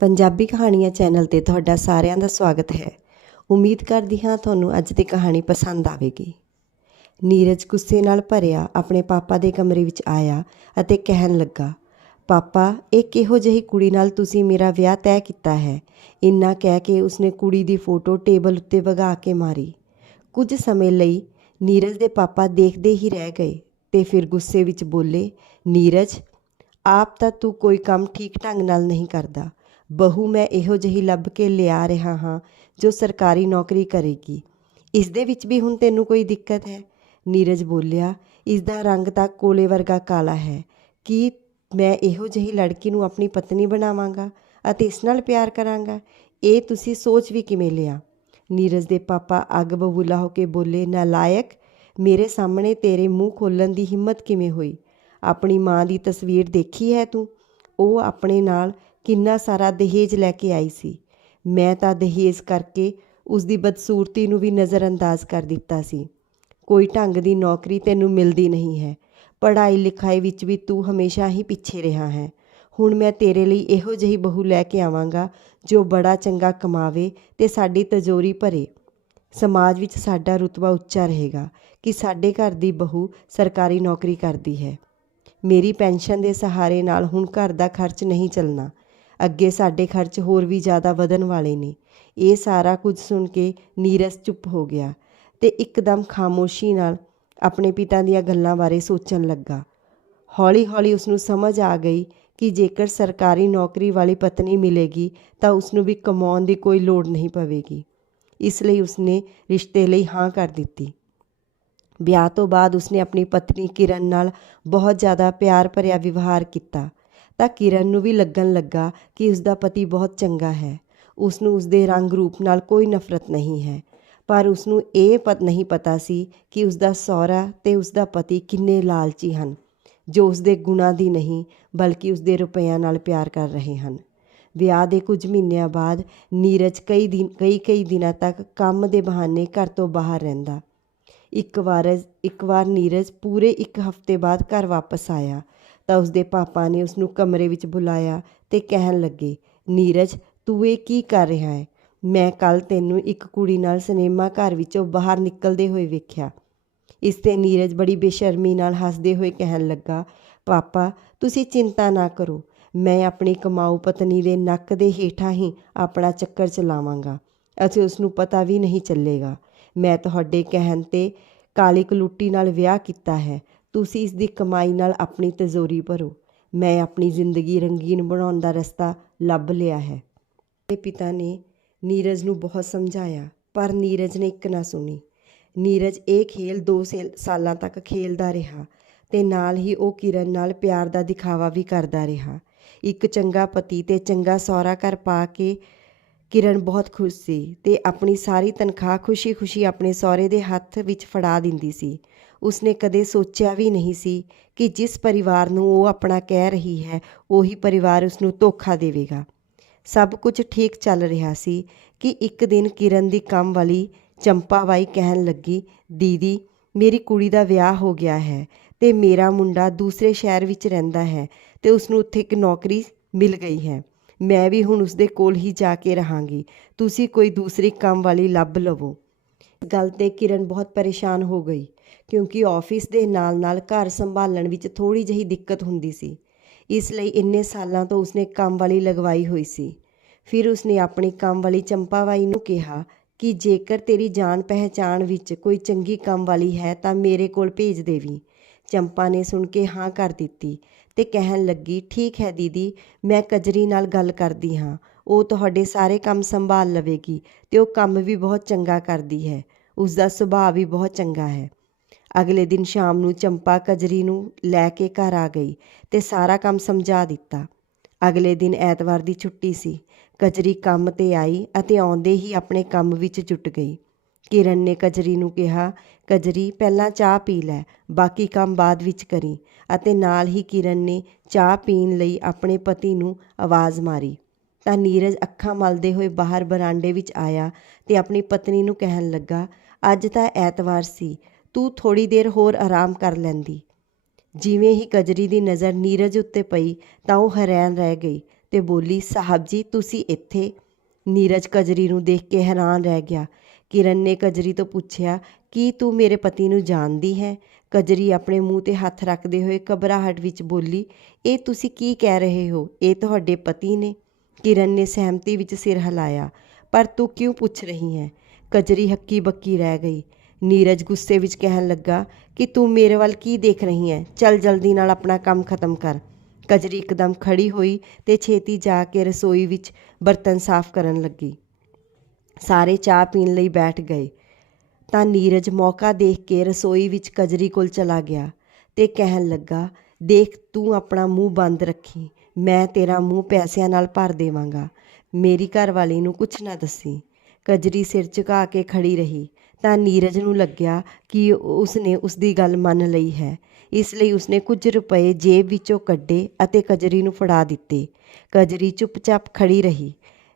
ਪੰਜਾਬੀ ਕਹਾਣੀਆਂ ਚੈਨਲ ਤੇ ਤੁਹਾਡਾ ਸਾਰਿਆਂ ਦਾ ਸਵਾਗਤ ਹੈ। ਉਮੀਦ ਕਰਦੀ ਹਾਂ ਤੁਹਾਨੂੰ ਅੱਜ ਦੀ ਕਹਾਣੀ ਪਸੰਦ ਆਵੇਗੀ। ਨੀਰਜ ਗੁੱਸੇ ਨਾਲ ਭਰਿਆ ਆਪਣੇ ਪਾਪਾ ਦੇ ਕਮਰੇ ਵਿੱਚ ਆਇਆ ਅਤੇ ਕਹਿਣ ਲੱਗਾ, ਪਾਪਾ, ਇਹ ਕਿਹੋ ਜਿਹੀ ਕੁੜੀ ਨਾਲ ਤੁਸੀਂ ਮੇਰਾ ਵਿਆਹ ਤੈਅ ਕੀਤਾ ਹੈ? ਇੰਨਾ ਕਹਿ ਕੇ ਉਸਨੇ ਕੁੜੀ ਦੀ ਫੋਟੋ ਟੇਬਲ ਉੱਤੇ ਵਗਾ ਕੇ ਮਾਰੀ। ਕੁਝ ਸਮੇਂ ਲਈ ਨੀਰਜ ਦੇ ਪਾਪਾ ਦੇਖਦੇ ਹੀ ਰਹਿ ਗਏ ਤੇ ਫਿਰ ਗੁੱਸੇ ਵਿੱਚ ਬੋਲੇ, ਨੀਰਜ, ਆਪ ਤਾਂ ਤੂੰ ਕੋਈ ਕੰਮ ਠੀਕ ਢੰਗ ਨਾਲ ਨਹੀਂ ਕਰਦਾ। ਬਹੂ ਮੈਂ ਇਹੋ ਜਿਹੀ ਲੱਭ ਕੇ ਲਿਆ ਰਿਹਾ ਹਾਂ ਜੋ ਸਰਕਾਰੀ ਨੌਕਰੀ ਕਰੇਗੀ। ਇਸ ਦੇ ਵਿੱਚ ਵੀ ਹੁਣ ਤੈਨੂੰ ਕੋਈ ਦਿੱਕਤ ਹੈ? ਨੀਰਜ ਬੋਲਿਆ, ਇਸ ਦਾ ਰੰਗ ਤਾਂ ਕੋਲੇ ਵਰਗਾ ਕਾਲਾ ਹੈ। ਕੀ ਮੈਂ ਇਹੋ ਜਿਹੀ ਲੜਕੀ ਨੂੰ ਆਪਣੀ ਪਤਨੀ ਬਣਾਵਾਂਗਾ ਅਤੇ ਇਸ ਨਾਲ ਪਿਆਰ ਕਰਾਂਗਾ? ਇਹ ਤੁਸੀਂ ਸੋਚ ਵੀ ਕਿਵੇਂ ਲਿਆ? ਨੀਰਜ ਦੇ ਪਾਪਾ ਅੱਗ ਬਬੂਲਾ ਹੋ ਕੇ ਬੋਲੇ, ਨਾਲਾਇਕ, ਮੇਰੇ ਸਾਹਮਣੇ ਤੇਰੇ ਮੂੰਹ ਖੋਲਣ ਦੀ ਹਿੰਮਤ ਕਿਵੇਂ ਹੋਈ? ਆਪਣੀ ਮਾਂ ਦੀ ਤਸਵੀਰ ਦੇਖੀ ਹੈ ਤੂੰ? ਉਹ ਆਪਣੇ ਨਾਲ ਕਿੰਨਾ ਸਾਰਾ ਦਹੇਜ ਲੈ ਕੇ ਆਈ ਸੀ। ਮੈਂ ਤਾਂ ਦਹੇਜ ਕਰਕੇ ਉਸ ਦੀ ਬਦਸੂਰਤੀ ਨੂੰ ਵੀ ਨਜ਼ਰਅੰਦਾਜ਼ ਕਰ ਦਿੱਤਾ ਸੀ। ਕੋਈ ਢੰਗ ਦੀ ਨੌਕਰੀ ਤੈਨੂੰ ਮਿਲਦੀ ਨਹੀਂ ਹੈ। ਪੜ੍ਹਾਈ ਲਿਖਾਈ ਵਿੱਚ ਵੀ ਤੂੰ ਹਮੇਸ਼ਾ ਹੀ ਪਿੱਛੇ ਰਿਹਾ ਹੈ। ਹੁਣ ਮੈਂ ਤੇਰੇ ਲਈ ਇਹੋ ਜਿਹੀ ਬਹੂ ਲੈ ਕੇ ਆਵਾਂਗਾ ਜੋ ਬੜਾ ਚੰਗਾ ਕਮਾਵੇ ਤੇ ਸਾਡੀ ਤਜੋਰੀ ਭਰੇ। ਸਮਾਜ ਵਿੱਚ ਸਾਡਾ ਰੁਤਬਾ ਉੱਚਾ ਰਹੇਗਾ ਕਿ ਸਾਡੇ ਘਰ ਦੀ ਬਹੂ ਸਰਕਾਰੀ ਨੌਕਰੀ ਕਰਦੀ ਹੈ। ਮੇਰੀ ਪੈਨਸ਼ਨ ਦੇ ਸਹਾਰੇ ਨਾਲ ਹੁਣ ਘਰ ਦਾ ਖਰਚ ਨਹੀਂ ਚੱਲਣਾ। ਅੱਗੇ ਸਾਡੇ ਖਰਚ ਹੋਰ ਵੀ ਜ਼ਿਆਦਾ ਵਧਣ ਵਾਲੇ ਨੇ। ਇਹ ਸਾਰਾ ਕੁਝ ਸੁਣ ਕੇ ਨੀਰਜ ਚੁੱਪ ਹੋ ਗਿਆ ਤੇ ਇੱਕਦਮ ਖਾਮੋਸ਼ੀ ਨਾਲ ਆਪਣੇ ਪਿਤਾ ਦੀਆਂ ਗੱਲਾਂ ਬਾਰੇ ਸੋਚਣ ਲੱਗਾ। ਹੌਲੀ-ਹੌਲੀ ਉਸ ਨੂੰ ਸਮਝ ਆ ਗਈ ਕਿ ਜੇਕਰ ਸਰਕਾਰੀ ਨੌਕਰੀ ਵਾਲੀ ਪਤਨੀ ਮਿਲੇਗੀ ਤਾਂ ਉਸ ਨੂੰ ਵੀ ਕਮਾਉਣ ਦੀ ਕੋਈ ਲੋੜ ਨਹੀਂ ਪਵੇਗੀ। ਇਸ ਲਈ ਉਸਨੇ ਰਿਸ਼ਤੇ ਲਈ ਹਾਂ ਕਰ ਦਿੱਤੀ। ਵਿਆਹ ਤੋਂ ਬਾਅਦ ਉਸਨੇ ਆਪਣੀ ਪਤਨੀ ਕਿਰਨ ਨਾਲ ਬਹੁਤ ਜ਼ਿਆਦਾ ਪਿਆਰ ਭਰਿਆ ਵਿਵਹਾਰ ਕੀਤਾ। ਤਾਂ ਕਿਰਨ ਨੂੰ ਵੀ ਲੱਗਣ ਲੱਗਾ ਕਿ ਉਸਦਾ ਪਤੀ ਬਹੁਤ ਚੰਗਾ ਹੈ। ਉਸ ਨੂੰ ਉਸਦੇ ਰੰਗ ਰੂਪ ਨਾਲ ਕੋਈ ਨਫ਼ਰਤ ਨਹੀਂ ਹੈ। ਪਰ ਉਸ ਨੂੰ ਇਹ ਪਤ ਨਹੀਂ ਪਤਾ ਸੀ ਕਿ ਉਸਦਾ ਸਹੁਰਾ ਤੇ ਉਸਦਾ ਪਤੀ ਕਿੰਨੇ ਲਾਲਚੀ ਹਨ, ਜੋ ਉਸਦੇ ਗੁਣਾਂ ਦੀ ਨਹੀਂ, ਬਲਕਿ ਉਸਦੇ ਰੁਪਈਆਂ ਨਾਲ ਪਿਆਰ ਕਰ ਰਹੇ ਹਨ। ਵਿਆਹ ਦੇ ਕੁਝ ਮਹੀਨਿਆਂ ਬਾਅਦ ਨੀਰਜ ਕਈ ਦਿਨ, ਕਈ ਕਈ ਦਿਨਾਂ ਤੱਕ ਕੰਮ ਦੇ ਬਹਾਨੇ ਘਰ ਤੋਂ ਬਾਹਰ ਰਹਿੰਦਾ। ਇੱਕ ਵਾਰ ਇੱਕ ਵਾਰ ਨੀਰਜ ਪੂਰੇ ਇੱਕ ਹਫ਼ਤੇ ਬਾਅਦ ਘਰ ਵਾਪਸ ਆਇਆ। ਤਾਂ ਉਸਦੇ ਪਾਪਾ ਨੇ ਉਸ ਨੂੰ ਕਮਰੇ ਵਿੱਚ ਬੁਲਾਇਆ ਤੇ ਕਹਿਣ ਲੱਗੇ, ਨੀਰਜ, ਤੂੰ ਇਹ ਕੀ ਕਰ ਰਿਹਾ ਹੈ? ਮੈਂ ਕੱਲ ਤੈਨੂੰ ਇੱਕ ਕੁੜੀ ਨਾਲ ਸਿਨੇਮਾ ਘਰ ਵਿੱਚੋਂ ਬਾਹਰ ਨਿਕਲਦੇ ਹੋਏ ਵੇਖਿਆ। ਇਸ ਤੇ ਨੀਰਜ ਬੜੀ ਬੇਸ਼ਰਮੀ ਨਾਲ ਹੱਸਦੇ ਹੋਏ ਕਹਿਣ ਲੱਗਾ, ਪਾਪਾ, ਤੁਸੀਂ ਚਿੰਤਾ ਨਾ ਕਰੋ, ਮੈਂ ਆਪਣੀ ਕਮਾਊ ਪਤਨੀ ਦੇ ਨੱਕ ਦੇ ਹੇਠਾਂ ਹੀ ਆਪਣਾ ਚੱਕਰ ਚਲਾਵਾਂਗਾ। ਅਤੇ ਉਸ ਨੂੰ ਪਤਾ ਵੀ ਨਹੀਂ ਚੱਲੇਗਾ। ਮੈਂ ਤੁਹਾਡੇ ਕਹਿਣ ਤੇ ਕਾਲੀ ਕਲੂਟੀ ਨਾਲ ਵਿਆਹ ਕੀਤਾ ਹੈ। ਤੁਸੀਂ ਇਸ ਦੀ ਕਮਾਈ ਨਾਲ ਆਪਣੀ ਤਜ਼ੋਰੀ ਭਰੋ। ਮੈਂ ਆਪਣੀ ਜ਼ਿੰਦਗੀ ਰੰਗੀਨ ਬਣਾਉਣ ਦਾ ਰਸਤਾ ਲੱਭ ਲਿਆ ਹੈ। ਤੇ ਪਿਤਾ ਨੇ ਨੀਰਜ ਨੂੰ ਬਹੁਤ ਸਮਝਾਇਆ, ਪਰ ਨੀਰਜ ਨੇ ਇੱਕ ਨਾ ਸੁਣੀ। ਨੀਰਜ ਇਹ ਖੇਲ 2 ਸਾਲਾਂ ਤੱਕ ਖੇਲਦਾ ਰਿਹਾ ਤੇ ਨਾਲ ਹੀ ਉਹ ਕਿਰਨ ਨਾਲ ਪਿਆਰ ਦਾ ਦਿਖਾਵਾ ਵੀ ਕਰਦਾ ਰਿਹਾ। ਇੱਕ ਚੰਗਾ ਪਤੀ ਤੇ ਚੰਗਾ ਸਹੁਰਾ ਘਰ ਪਾ ਕੇ ਕਿਰਨ ਬਹੁਤ ਖੁਸ਼ ਸੀ ਤੇ ਆਪਣੀ ਸਾਰੀ ਤਨਖਾਹ ਖੁਸ਼ੀ-ਖੁਸ਼ੀ ਆਪਣੇ ਸਹੁਰੇ ਦੇ ਹੱਥ ਵਿੱਚ ਫੜਾ ਦਿੰਦੀ ਸੀ। ਉਸਨੇ ਕਦੇ ਸੋਚਿਆ ਵੀ ਨਹੀਂ ਸੀ ਕਿ ਜਿਸ ਪਰਿਵਾਰ ਨੂੰ ਉਹ ਆਪਣਾ ਕਹਿ ਰਹੀ ਹੈ, ਉਹੀ ਪਰਿਵਾਰ ਉਸ ਨੂੰ ਧੋਖਾ ਦੇਵੇਗਾ। ਸਭ ਕੁਝ ਠੀਕ ਚੱਲ ਰਿਹਾ ਸੀ ਕਿ ਇੱਕ ਦਿਨ ਕਿਰਨ ਦੀ ਕੰਮ ਵਾਲੀ ਚੰਪਾ ਬਾਈ ਕਹਿਣ ਲੱਗੀ, ਦੀਦੀ, ਮੇਰੀ ਕੁੜੀ ਦਾ ਵਿਆਹ ਹੋ ਗਿਆ ਹੈ ਤੇ ਮੇਰਾ ਮੁੰਡਾ ਦੂਸਰੇ ਸ਼ਹਿਰ ਵਿੱਚ ਰਹਿੰਦਾ ਹੈ ਤੇ ਉਸ ਨੂੰ ਉੱਥੇ ਇੱਕ ਨੌਕਰੀ ਮਿਲ ਗਈ ਹੈ। ਮੈਂ ਵੀ ਹੁਣ ਉਸਦੇ ਕੋਲ ਹੀ ਜਾ ਕੇ ਰਹਾਂਗੀ। ਤੁਸੀਂ ਕੋਈ ਦੂਸਰੀ ਕੰਮ ਵਾਲੀ ਲੱਭ ਲਵੋ। ਗੱਲ ਤੇ ਕਿਰਨ ਬਹੁਤ ਪਰੇਸ਼ਾਨ ਹੋ ਗਈ, ਕਿਉਂਕਿ ਆਫਿਸ ਦੇ ਨਾਲ-ਨਾਲ ਘਰ ਸੰਭਾਲਣ ਵਿੱਚ ਥੋੜੀ ਜਿਹੀ ਦਿੱਕਤ ਹੁੰਦੀ ਸੀ। ਇਸ ਲਈ ਇੰਨੇ ਸਾਲਾਂ ਤੋਂ ਉਸਨੇ ਕੰਮ ਵਾਲੀ ਲਗਵਾਈ ਹੋਈ ਸੀ। ਫਿਰ ਉਸਨੇ ਆਪਣੀ ਕੰਮ ਵਾਲੀ ਚੰਪਾਬਾਈ ਨੂੰ ਕਿਹਾ ਕਿ ਜੇਕਰ ਤੇਰੀ ਜਾਣ ਪਹਿਚਾਣ ਵਿੱਚ ਕੋਈ ਚੰਗੀ ਕੰਮ ਵਾਲੀ ਹੈ ਤਾਂ ਮੇਰੇ ਕੋਲ ਭੇਜ ਦੇਵੀਂ। ਚੰਪਾ ਨੇ ਸੁਣ ਕੇ ਹਾਂ ਕਰ ਦਿੱਤੀ ਤੇ ਕਹਿਣ ਲੱਗੀ, ਠੀਕ ਹੈ ਦੀਦੀ, ਮੈਂ ਕਜਰੀ ਨਾਲ ਗੱਲ ਕਰਦੀ ਹਾਂ। ਉਹ ਤੁਹਾਡੇ ਸਾਰੇ ਕੰਮ ਸੰਭਾਲ ਲਵੇਗੀ ਤੇ ਉਹ ਕੰਮ ਵੀ ਬਹੁਤ ਚੰਗਾ ਕਰਦੀ ਹੈ। ਉਸ ਦਾ ਸੁਭਾਅ ਵੀ ਬਹੁਤ ਚੰਗਾ ਹੈ। ਅਗਲੇ ਦਿਨ ਸ਼ਾਮ ਨੂੰ ਚੰਪਾ ਕਜਰੀ ਨੂੰ ਲੈ ਕੇ ਘਰ ਆ ਗਈ ਤੇ ਸਾਰਾ ਕੰਮ ਸਮਝਾ ਦਿੱਤਾ। ਅਗਲੇ ਦਿਨ ਐਤਵਾਰ ਦੀ ਛੁੱਟੀ ਸੀ। ਕਜਰੀ ਕੰਮ ਤੇ ਆਈ ਅਤੇ ਆਉਂਦੇ ਹੀ ਆਪਣੇ ਕੰਮ ਵਿੱਚ ਜੁਟ ਗਈ। ਕਿਰਨ ਨੇ ਕਜਰੀ ਨੂੰ ਕਿਹਾ, ਕਜਰੀ, ਪਹਿਲਾਂ ਚਾਹ ਪੀ ਲੈ, ਬਾਕੀ ਕੰਮ ਬਾਅਦ ਵਿੱਚ ਕਰੀ। ਅਤੇ ਨਾਲ ਹੀ ਕਿਰਨ ਨੇ ਚਾਹ ਪੀਣ ਲਈ ਆਪਣੇ ਪਤੀ ਨੂੰ ਆਵਾਜ਼ ਮਾਰੀ। ਤਾਂ ਨੀਰਜ ਅੱਖਾਂ ਮਲਦੇ ਹੋਏ ਬਾਹਰ ਬਰਾਂਡੇ ਵਿੱਚ ਆਇਆ ਤੇ ਆਪਣੀ ਪਤਨੀ ਨੂੰ ਕਹਿਣ ਲੱਗਾ, ਅੱਜ ਤਾਂ ਐਤਵਾਰ ਸੀ, ਤੂੰ ਥੋੜੀ ਦੇਰ ਹੋਰ ਆਰਾਮ ਕਰ ਲੈਂਦੀ। ਜਿਵੇਂ ਹੀ ਕਜਰੀ ਦੀ ਨਜ਼ਰ ਨੀਰਜ ਉੱਤੇ ਪਈ, ਤਾਂ ਉਹ ਹੈਰਾਨ ਰਹਿ ਗਈ ਤੇ ਬੋਲੀ, ਸਾਹਿਬ ਜੀ, ਤੁਸੀਂ ਇੱਥੇ? ਨੀਰਜ ਕਜਰੀ ਨੂੰ ਦੇਖ ਕੇ ਹੈਰਾਨ ਰਹਿ ਗਿਆ। ਕਿਰਨ ਨੇ ਕਜਰੀ ਤੋਂ ਪੁੱਛਿਆ, ਕੀ ਤੂੰ ਮੇਰੇ ਪਤੀ ਨੂੰ ਜਾਣਦੀ ਹੈ? ਕਜਰੀ ਆਪਣੇ ਮੂੰਹ ਤੇ ਹੱਥ ਰੱਖਦੇ ਹੋਏ ਘਬਰਾਹਟ ਵਿੱਚ ਬੋਲੀ, ਇਹ ਤੁਸੀਂ ਕੀ ਕਹਿ ਰਹੇ ਹੋ? ਇਹ ਤੁਹਾਡੇ ਪਤੀ ਨੇ? ਕਿਰਨ ਨੇ ਸਹਿਮਤੀ ਵਿੱਚ ਸਿਰ ਹਿਲਾਇਆ, ਪਰ ਤੂੰ ਕਿਉਂ ਪੁੱਛ ਰਹੀ ਹੈ? ਕਜਰੀ ਹੱਕੀ ਬੱਕੀ ਰਹਿ ਗਈ। ਨੀਰਜ ਗੁੱਸੇ ਵਿੱਚ ਕਹਿਣ ਲੱਗਾ, ਕਿ ਤੂੰ ਮੇਰੇ ਵੱਲ ਕੀ ਦੇਖ ਰਹੀ ਹੈ? ਚੱਲ ਜਲਦੀ ਨਾਲ ਆਪਣਾ ਕੰਮ ਖਤਮ ਕਰ। ਕਜਰੀ ਇੱਕਦਮ ਖੜੀ ਹੋਈ ਤੇ ਛੇਤੀ ਜਾ ਕੇ ਰਸੋਈ ਵਿੱਚ ਬਰਤਨ ਸਾਫ਼ ਕਰਨ ਲੱਗੀ। ਸਾਰੇ ਚਾਹ ਪੀਣ ਲਈ ਬੈਠ ਗਏ। ਤਾਂ ਨੀਰਜ ਮੌਕਾ ਦੇਖ ਕੇ ਰਸੋਈ ਵਿੱਚ ਕਜਰੀ ਕੋਲ ਚਲਾ ਗਿਆ ਤੇ ਕਹਿਣ ਲੱਗਾ, ਦੇਖ, ਤੂੰ ਆਪਣਾ ਮੂੰਹ ਬੰਦ ਰੱਖੀ, ਮੈਂ ਤੇਰਾ ਮੂੰਹ ਪੈਸਿਆਂ ਨਾਲ ਭਰ ਦੇਵਾਂਗਾ। ਮੇਰੀ ਘਰਵਾਲੀ ਨੂੰ ਕੁਛ ਨਾ ਦੱਸੀ। ਕਜਰੀ ਸਿਰ ਝੁਕਾ ਕੇ ਖੜੀ ਰਹੀ। ਤਾਂ ਨੀਰਜ ਨੂੰ ਲੱਗਿਆ ਕਿ ਉਸਨੇ ਉਸ ਦੀ ਗੱਲ ਮੰਨ ਲਈ ਹੈ। ਇਸ ਲਈ ਉਸਨੇ ਕੁਝ ਰੁਪਏ ਜੇਬ ਵਿੱਚੋਂ ਕੱਢੇ ਅਤੇ ਕਜਰੀ ਨੂੰ ਫੜਾ ਦਿੱਤੇ। ਕਜਰੀ ਚੁੱਪਚਾਪ ਖੜੀ ਰਹੀ।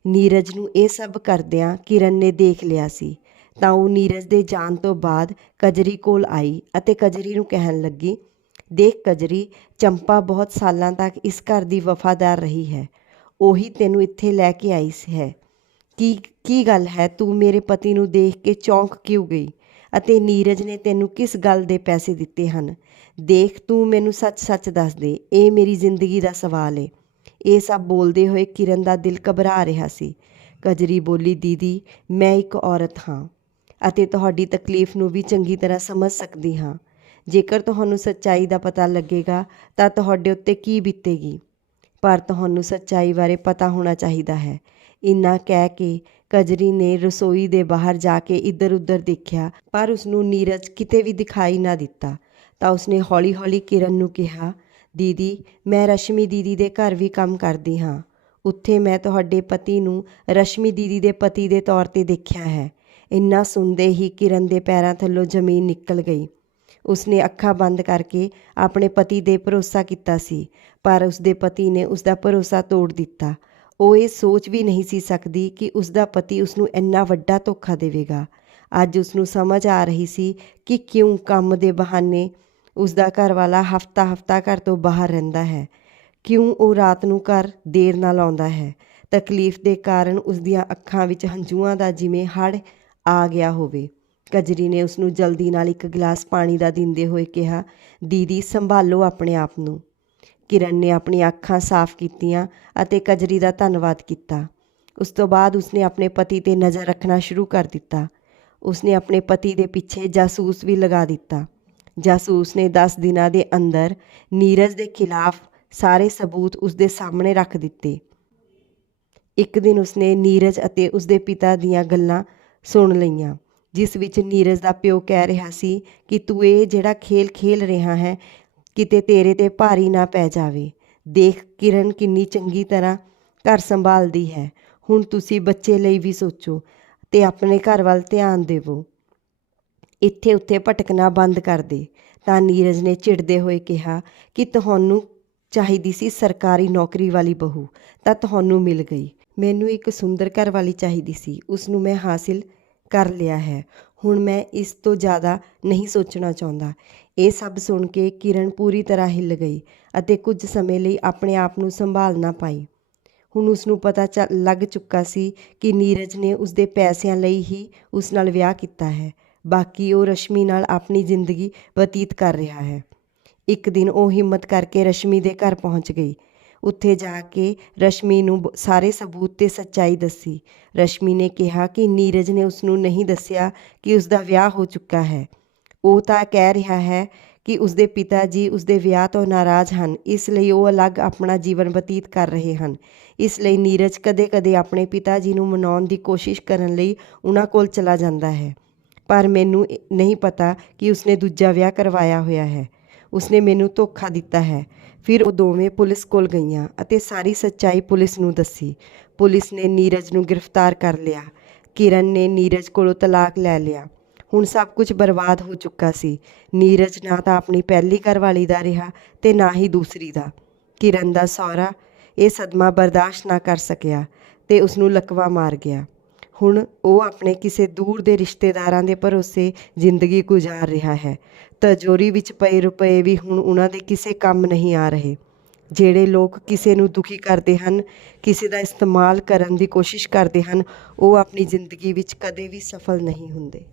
ਨੀਰਜ ਨੂੰ ਇਹ ਸਭ ਕਰਦਿਆਂ ਕਿਰਨ ਨੇ ਦੇਖ ਲਿਆ ਸੀ। ਤਾਂ ਉਹ ਨੀਰਜ ਦੇ ਜਾਣ ਤੋਂ ਬਾਅਦ ਕਜਰੀ ਕੋਲ ਆਈ ਅਤੇ ਕਜਰੀ ਨੂੰ ਕਹਿਣ ਲੱਗੀ, ਦੇਖ ਕਜਰੀ, ਚੰਪਾ ਬਹੁਤ ਸਾਲਾਂ ਤੱਕ ਇਸ ਘਰ ਦੀ ਵਫਾਦਾਰ ਰਹੀ ਹੈ। ਉਹੀ ਤੈਨੂੰ ਇੱਥੇ ਲੈ ਕੇ ਆਈ ਹੈ। ਕੀ ਕੀ ਗੱਲ ਹੈ? ਤੂੰ ਮੇਰੇ ਪਤੀ ਨੂੰ ਦੇਖ ਕੇ ਚੌਂਕ ਕਿਉਂ ਗਈ? ਅਤੇ ਨੀਰਜ ਨੇ ਤੈਨੂੰ ਕਿਸ ਗੱਲ ਦੇ ਪੈਸੇ ਦਿੱਤੇ ਹਨ? ਦੇਖ, ਤੂੰ ਮੈਨੂੰ ਸੱਚ-ਸੱਚ ਦੱਸ ਦੇ। ਇਹ ਮੇਰੀ ਜ਼ਿੰਦਗੀ ਦਾ ਸਵਾਲ ਏ। ਇਹ ਸਭ ਬੋਲਦੇ ਹੋਏ ਕਿਰਨ ਦਾ ਦਿਲ ਘਬਰਾ ਰਿਹਾ ਸੀ। ਕਜਰੀ ਬੋਲੀ, ਦੀਦੀ, ਮੈਂ ਇੱਕ ਔਰਤ ਹਾਂ ਅਤੇ ਤੁਹਾਡੀ ਤਕਲੀਫ ਨੂੰ ਵੀ ਚੰਗੀ ਤਰ੍ਹਾਂ ਸਮਝ ਸਕਦੀ ਹਾਂ। ਜੇਕਰ ਤੁਹਾਨੂੰ ਸੱਚਾਈ ਦਾ ਪਤਾ ਲੱਗੇਗਾ ਤਾਂ ਤੁਹਾਡੇ ਉੱਤੇ ਕੀ ਬੀਤੇਗੀ। ਪਰ ਤੁਹਾਨੂੰ ਸੱਚਾਈ ਬਾਰੇ ਪਤਾ ਹੋਣਾ ਚਾਹੀਦਾ ਹੈ। ਇੰਨਾ ਕਹਿ ਕੇ ਕਜਰੀ ਨੇ ਰਸੋਈ ਦੇ ਬਾਹਰ ਜਾ ਕੇ ਇੱਧਰ-ਉੱਧਰ ਦੇਖਿਆ, ਪਰ ਉਸਨੂੰ ਨੀਰਜ ਕਿਤੇ ਵੀ ਦਿਖਾਈ ਨਾ ਦਿੱਤਾ। ਤਾਂ ਉਸਨੇ ਹੌਲੀ-ਹੌਲੀ ਕਿਰਨ ਨੂੰ ਕਿਹਾ ਦੀਦੀ, ਮੈਂ ਰਸ਼ਮੀ ਦੀਦੀ ਦੇ ਘਰ ਵੀ ਕੰਮ ਕਰਦੀ ਹਾਂ। ਉੱਥੇ ਮੈਂ ਤੁਹਾਡੇ ਪਤੀ ਨੂੰ ਰਸ਼ਮੀ ਦੀਦੀ ਦੇ ਪਤੀ ਦੇ ਤੌਰ ਤੇ ਦੇਖਿਆ ਹੈ। ਇੰਨਾ ਸੁਣਦੇ ਹੀ ਕਿਰਨ ਦੇ ਪੈਰਾਂ ਥੱਲੋਂ ਜ਼ਮੀਨ ਨਿਕਲ ਗਈ। ਉਸਨੇ ਅੱਖਾਂ ਬੰਦ ਕਰਕੇ ਆਪਣੇ ਪਤੀ ਦੇ ਭਰੋਸਾ ਕੀਤਾ ਸੀ, ਪਰ ਉਸਦੇ ਪਤੀ ਨੇ ਉਸਦਾ ਭਰੋਸਾ ਤੋੜ ਦਿੱਤਾ। ਉਹ ਇਹ ਸੋਚ ਵੀ ਨਹੀਂ ਸੀ ਸਕਦੀ ਕਿ ਉਸਦਾ ਪਤੀ ਉਸਨੂੰ ਇੰਨਾ ਵੱਡਾ ਧੋਖਾ ਦੇਵੇਗਾ। ਅੱਜ ਉਸਨੂੰ ਸਮਝ ਆ ਰਹੀ ਸੀ ਕਿ ਕਿਉਂ ਕੰਮ ਦੇ ਬਹਾਨੇ ਉਸਦਾ ਘਰ ਵਾਲਾ ਹਫਤਾ ਹਫਤਾ ਘਰ ਤੋਂ ਬਾਹਰ ਰਹਿੰਦਾ ਹੈ। ਕਿਉਂ ਉਹ ਰਾਤ ਨੂੰ ਘਰ ਦੇਰ ਨਾਲ ਆਉਂਦਾ ਹੈ? ਤਕਲੀਫ ਦੇ ਕਾਰਨ ਉਸ ਦੀਆਂ ਅੱਖਾਂ ਵਿੱਚ ਹੰਝੂਆਂ ਦਾ ਜਿਵੇਂ ਹੜ੍ਹ ਆ ਗਿਆ ਹੋਵੇ। ਕਜਰੀ ਨੇ ਉਸਨੂੰ ਜਲਦੀ ਨਾਲ ਇੱਕ ਗਲਾਸ ਪਾਣੀ ਦਾ ਦਿੰਦੇ ਹੋਏ ਕਿਹਾ, ਦੀਦੀ, ਸੰਭਾਲੋ ਆਪਣੇ ਆਪ ਨੂੰ। ਕਿਰਨ ਨੇ ਆਪਣੀਆਂ ਅੱਖਾਂ ਸਾਫ਼ ਕੀਤੀਆਂ ਅਤੇ ਕਜਰੀ ਦਾ ਧੰਨਵਾਦ ਕੀਤਾ। ਉਸ ਤੋਂ ਬਾਅਦ ਉਸਨੇ ਆਪਣੇ ਪਤੀ ਤੇ ਨਜ਼ਰ ਰੱਖਣਾ ਸ਼ੁਰੂ ਕਰ ਦਿੱਤਾ। ਉਸਨੇ ਆਪਣੇ ਪਤੀ ਦੇ ਪਿੱਛੇ ਜਾਸੂਸ ਵੀ ਲਗਾ ਦਿੱਤਾ। ਜਾਸੂਸ ਨੇ 10 ਦਿਨਾਂ ਦੇ ਅੰਦਰ ਨੀਰਜ ਦੇ ਖਿਲਾਫ ਸਾਰੇ ਸਬੂਤ ਉਸਦੇ ਸਾਹਮਣੇ ਰੱਖ ਦਿੱਤੇ। ਇੱਕ ਦਿਨ ਉਸਨੇ ਨੀਰਜ ਅਤੇ ਉਸਦੇ ਪਿਤਾ ਦੀਆਂ ਗੱਲਾਂ ਸੁਣ ਲਈਆਂ, ਜਿਸ ਵਿੱਚ ਨੀਰਜ ਦਾ ਪਿਓ ਕਹਿ ਰਿਹਾ ਸੀ ਕਿ ਤੂੰ ਇਹ ਜਿਹੜਾ ਖੇਲ ਖੇਲ ਰਿਹਾ ਹੈ, ਕਿਤੇ ਤੇਰੇ ਤੇ ਭਾਰੀ ਨਾ ਪੈ ਜਾਵੇ। ਦੇਖ ਕਿਰਨ ਕਿੰਨੀ ਚੰਗੀ ਤਰ੍ਹਾਂ ਘਰ ਸੰਭਾਲਦੀ ਹੈ। ਹੁਣ ਤੁਸੀਂ ਬੱਚੇ ਲਈ ਵੀ ਸੋਚੋ ਤੇ ਆਪਣੇ ਘਰ ਵੱਲ ਧਿਆਨ ਦੇਵੋ। ਇੱਥੇ ਉੱਥੇ ਭਟਕਣਾ ਬੰਦ ਕਰ ਦੇ। ਤਾਂ ਨੀਰਜ ਨੇ ਚਿੜਦੇ ਹੋਏ ਕਿਹਾ ਕਿ ਤੁਹਾਨੂੰ ਚਾਹੀਦੀ ਸੀ ਸਰਕਾਰੀ ਨੌਕਰੀ ਵਾਲੀ ਬਹੂ, ਤਾਂ ਤੁਹਾਨੂੰ ਮਿਲ ਗਈ। ਮੈਨੂੰ ਇੱਕ ਸੁੰਦਰ ਘਰ ਵਾਲੀ ਚਾਹੀਦੀ ਸੀ, ਉਸ ਨੂੰ ਮੈਂ ਹਾਸਿਲ ਕਰ ਲਿਆ ਹੈ। ਹੁਣ ਮੈਂ ਇਸ ਤੋਂ ਜ਼ਿਆਦਾ ਨਹੀਂ ਸੋਚਣਾ ਚਾਹੁੰਦਾ। ਇਹ ਸਭ ਸੁਣ ਕੇ ਕਿਰਨ ਪੂਰੀ ਤਰ੍ਹਾਂ ਹਿੱਲ ਗਈ ਅਤੇ ਕੁਝ ਸਮੇਂ ਲਈ ਆਪਣੇ ਆਪ ਨੂੰ ਸੰਭਾਲ ਨਾ ਪਾਈ। ਹੁਣ ਉਸ ਨੂੰ ਪਤਾ ਚੱਲ, ਲੱਗ ਚੁੱਕਾ ਸੀ ਕਿ ਨੀਰਜ ਨੇ ਉਸ ਦੇ ਪੈਸਿਆਂ ਲਈ ਹੀ ਉਸ ਨਾਲ ਵਿਆਹ ਕੀਤਾ ਹੈ। ਬਾਕੀ ਉਹ ਰਸ਼ਮੀ ਨਾਲ ਆਪਣੀ ਜ਼ਿੰਦਗੀ ਬਤੀਤ ਕਰ ਰਿਹਾ ਹੈ। ਇੱਕ ਦਿਨ ਉਹ ਹਿੰਮਤ ਕਰਕੇ ਰਸ਼ਮੀ ਦੇ ਘਰ ਪਹੁੰਚ ਗਈ। ਉੱਥੇ ਜਾ ਕੇ ਰਸ਼ਮੀ ਨੂੰ ਬ- ਸਾਰੇ ਸਬੂਤ ਤੇ ਸੱਚਾਈ ਦੱਸੀ। ਰਸ਼ਮੀ ਨੇ ਕਿਹਾ ਕਿ ਨੀਰਜ ਨੇ ਉਸ ਨੂੰ ਨਹੀਂ ਦੱਸਿਆ ਕਿ ਉਸ ਦਾ ਵਿਆਹ ਹੋ ਚੁੱਕਾ ਹੈ। ਉਹ ਤਾਂ ਕਹਿ ਰਿਹਾ ਹੈ ਕਿ ਉਸਦੇ ਪਿਤਾ ਜੀ ਉਸਦੇ ਵਿਆਹ ਤੋਂ ਨਾਰਾਜ਼ ਹਨ, ਇਸ ਲਈ ਉਹ ਅਲੱਗ ਆਪਣਾ ਜੀਵਨ ਬਤੀਤ ਕਰ ਰਹੇ ਹਨ। ਇਸ ਲਈ ਨੀਰਜ ਕਦੇ-ਕਦੇ ਆਪਣੇ ਪਿਤਾ ਜੀ ਨੂੰ ਮਨਾਉਣ ਦੀ ਕੋਸ਼ਿਸ਼ ਕਰਨ ਲਈ ਉਹਨਾਂ ਕੋਲ ਚਲਾ ਜਾਂਦਾ ਹੈ। ਪਰ ਮੈਨੂੰ ਨਹੀਂ ਪਤਾ ਕਿ ਉਸਨੇ ਦੂਜਾ ਵਿਆਹ ਕਰਵਾਇਆ ਹੋਇਆ ਹੈ। ਉਸਨੇ ਮੈਨੂੰ ਧੋਖਾ ਦਿੱਤਾ ਹੈ। ਫਿਰ ਉਹ ਦੋਵੇਂ ਪੁਲਿਸ ਕੋਲ ਗਈਆਂ ਅਤੇ ਸਾਰੀ ਸੱਚਾਈ ਪੁਲਿਸ ਨੂੰ ਦੱਸੀ। ਪੁਲਿਸ ਨੇ ਨੀਰਜ ਨੂੰ ਗ੍ਰਿਫਤਾਰ ਕਰ ਲਿਆ। ਕਿਰਨ ਨੇ ਨੀਰਜ ਕੋਲੋਂ ਤਲਾਕ ਲੈ ਲਿਆ। ਹੁਣ ਸਭ ਕੁਝ ਬਰਬਾਦ ਹੋ ਚੁੱਕਾ ਸੀ। ਨੀਰਜ ਨਾ ਤਾਂ ਆਪਣੀ ਪਹਿਲੀ ਘਰਵਾਲੀ ਦਾ ਰਿਹਾ ਤੇ ਨਾ ਹੀ ਦੂਸਰੀ ਦਾ। ਕਿਰਨ ਦਾ ਸਹੁਰਾ ਇਹ ਸਦਮਾ ਬਰਦਾਸ਼ਤ ਨਾ ਕਰ ਸਕਿਆ ਤੇ ਉਸ ਨੂੰ ਲਕਵਾ ਮਾਰ ਗਿਆ। ਹੁਣ ਉਹ ਆਪਣੇ ਕਿਸੇ ਦੂਰ ਦੇ ਰਿਸ਼ਤੇਦਾਰਾਂ ਦੇ ਭਰੋਸੇ ਜ਼ਿੰਦਗੀ ਗੁਜ਼ਾਰ ਰਿਹਾ ਹੈ। ਤਜੋਰੀ ਵਿੱਚ ਪਏ ਰੁਪਏ ਵੀ ਹੁਣ ਉਹਨਾਂ ਦੇ ਕਿਸੇ ਕੰਮ ਨਹੀਂ ਆ ਰਹੇ। ਜਿਹੜੇ ਲੋਕ ਕਿਸੇ ਨੂੰ ਦੁਖੀ ਕਰਦੇ ਹਨ, ਕਿਸੇ ਦਾ ਇਸਤੇਮਾਲ ਕਰਨ ਦੀ ਕੋਸ਼ਿਸ਼ ਕਰਦੇ ਹਨ, ਉਹ ਆਪਣੀ ਜ਼ਿੰਦਗੀ ਵਿੱਚ ਕਦੇ ਵੀ ਸਫਲ ਨਹੀਂ ਹੁੰਦੇ।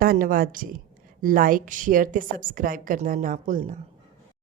ਧੰਨਵਾਦ ਜੀ। ਲਾਈਕ, ਸ਼ੇਅਰ ਤੇ ਸਬਸਕ੍ਰਾਈਬ ਕਰਨਾ ਨਾ ਭੁੱਲਣਾ।